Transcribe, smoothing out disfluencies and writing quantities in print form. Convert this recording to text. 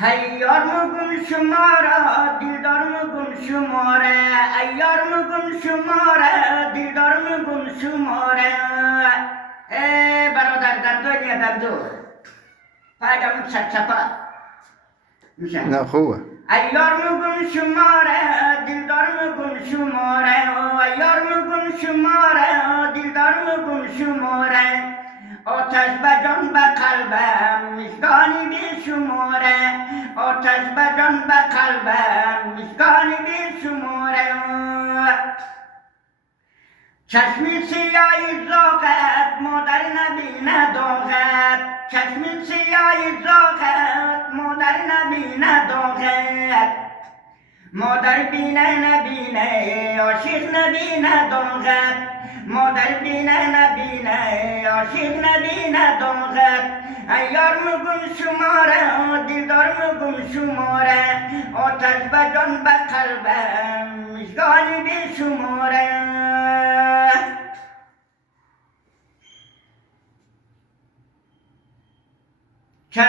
هیار مگم شماره دیدار مگم شماره ایار مگم شماره دیدار مگم شماره برادر در دنیا در دور پایدم چپا میشه نه خوبه. ایار مگم شماره دیدار مگم شماره ایار مگم شماره دیدار مگم شماره آتش به جان به قلبم مشکانی بی شماره آتش به جان به قلبم مشکانی بی شماره چشمی سیاهی زاغت مادر نبینه داغت چشمی سیاهی زاغت مادر نبینه داغت مادر بینه نبینه عاشق نبینه داغت مادر بینه نبینه عاشق نبینه داغت ایار مگم شماره دیدار مگم شماره آتش به جان به قلبم مشکانی بی شماره که